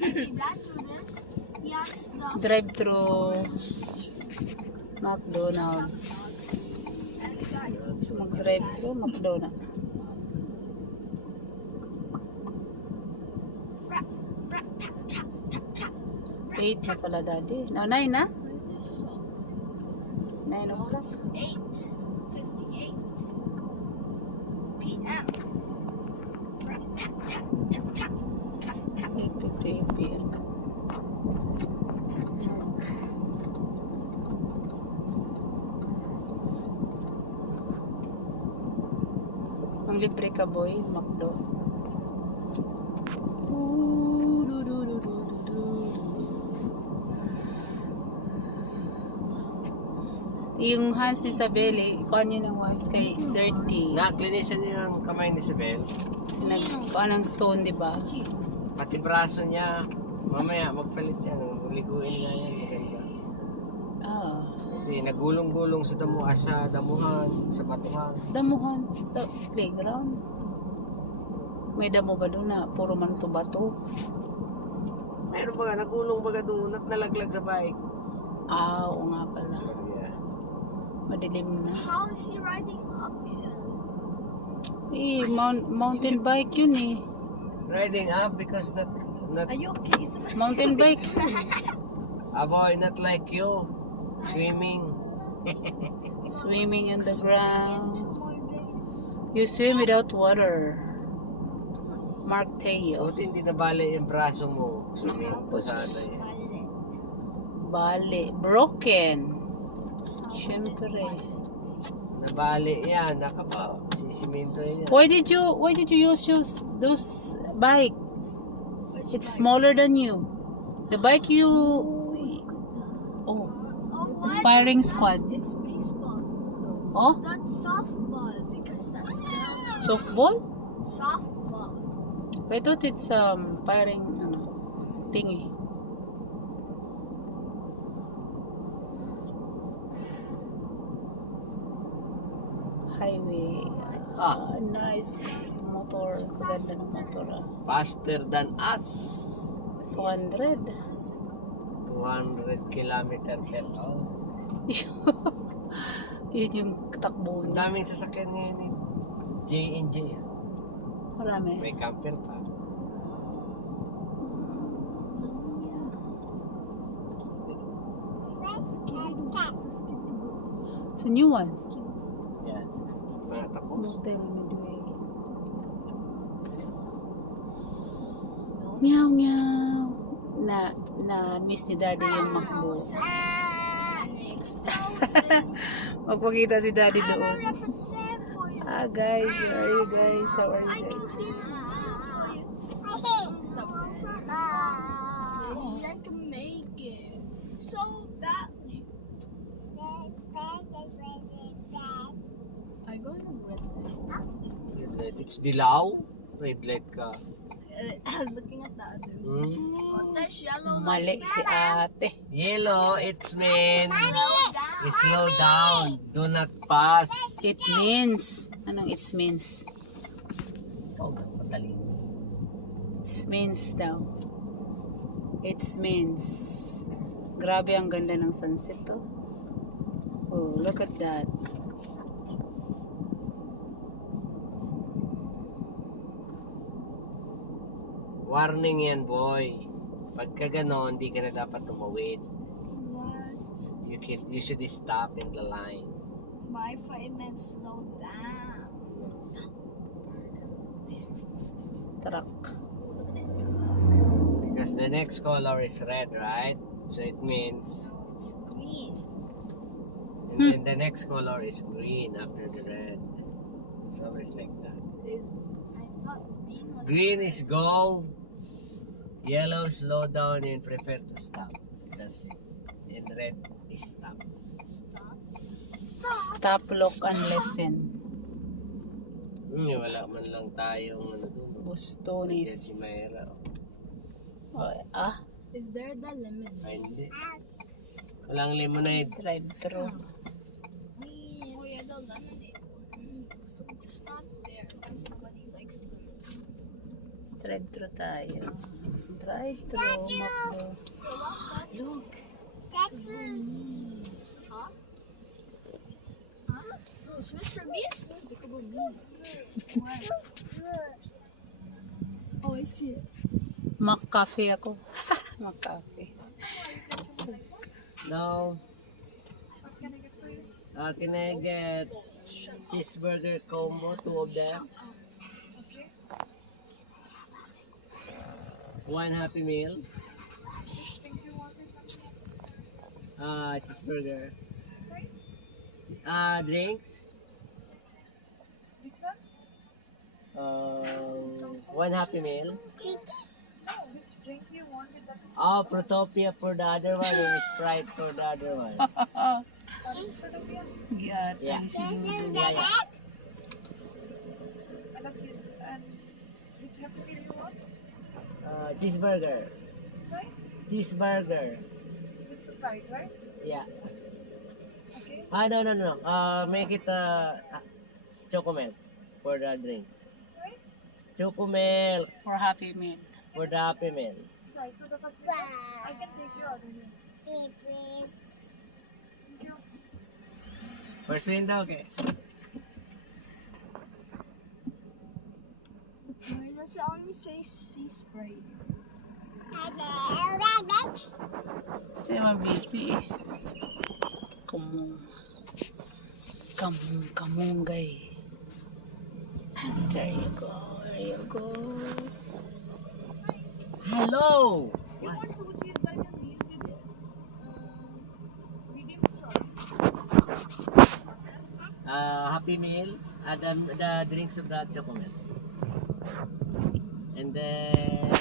Maybe that do this. Yes, the Drive-thru McDonald's. Mag-drive-thru McDonald's. 8 na pala, Daddy. No, 9 na? 9 o'clock. 8:58 p.m. 8:58 p.m. Ang libre ka, boy, McDo. Yung hands ni Isabel, kuha niyo ng wipes kay dirty. Naklinisan niya ang kamay ni Isabel. Sinagpaan ng stone, di ba? Pati braso niya. Mamaya, magpalit yan. Liguin niya yan. Maganda. Ah. Kasi nagulong-gulong sa damuhan, sa batuhan. Damuhan sa playground. May damo ba doon na puro man to bato? Meron ba nga, nagulong baga doon at nalaglag sa bike. Ah, oo nga pala. Yeah. Madilim na. How is he riding uphill? Mountain bike yun eh. Riding up because not Are you okay? Mountain bike. boy, not like you. Swimming. Swimming on the ground. 2 more days. You swim without water. Mark Teo. Buti hindi nabali yung braso mo. Swimming po sana eh. Bale. Broken. Siyempre. Nabali yan. Nakapa. Sisimento yan. Why did you use those bikes? It's smaller than you. The bike you... Oh. Aspiring squad. It's baseball. Oh? That's softball because that's girls. Softball? Softball. I thought it's firing thingy. Highway. Nice motor. Ganda ng motor. Faster than us. 200. 200 kilometer per hour. Yun yung takbo Ang niya. daming sasakyan ngayon ni J&J. Marami. May camper pa. It's a new one. Yan. Mga tapos. Motel Midway. Meow meow. Na miss ni Daddy yung McDo. Magpakita si Daddy doon. Represent for you. Ah guys, how are you guys? How are you I can guys? clean it for you. I can make it so badly. I go to red light. Red light. It's dilaw. Red light ka. I was looking at the other. Hmm? That's yellow. Mali si ate. Yellow, it means Slow slow down. Do not pass. It means. Anong it means? Oh, madali. It means daw. It means. Grabe ang ganda ng sunset to. Oh, look at that. Warning yan, boy. Pagka ganon, di ka na dapat tumawid. What? You should stop in the line. My fireman slowed down. Truck. Because the next color is red, right? So it means... It's green. And then the next color is green after the red. It's always like that. I thought green was Green is go. Yellow, slow down and prefer to stop. That's it. And red is stop. stop. Stop, look, and listen. Wala man lang tayong ano dun. Yan si Bostones. Mayra. Oh, Is there the lemon? Ay, hindi. Walang lemonade. drive-thru. Oh yeah, the lemonade one. So stop there because nobody likes lemonade. Drive-thru tayo. Drive-thru, Macdo. Look. Huh? Huh? It's Mr. Beast. Oh, I see it. Mac-cafe ako. Mac-cafe. Now, can I get cheeseburger combo, 2 of them? One Happy Meal. Cheeseburger. Drinks. One Happy Meal. Oh, Protopia for the other one and Sprite for the other one. Giyata Yeah. si Dudu. Yeah, yeah. Cheeseburger. Cheeseburger. It's a fried, right? Yeah. Okay. No. Make it Chocomilk for the drinks. Sorry? Chocomilk For Happy Meal. for the Happy Meal. Right, so the first one, I can take your order here. Thank you. First window, okay. Why does it only say sea spray? Hindi mabisi eh. Kamunggay. There you go. There you go. Hello! You want 2 cheeseburger meal with it? Medium straw. Happy Meal, the drinks of the Chocomilk. And then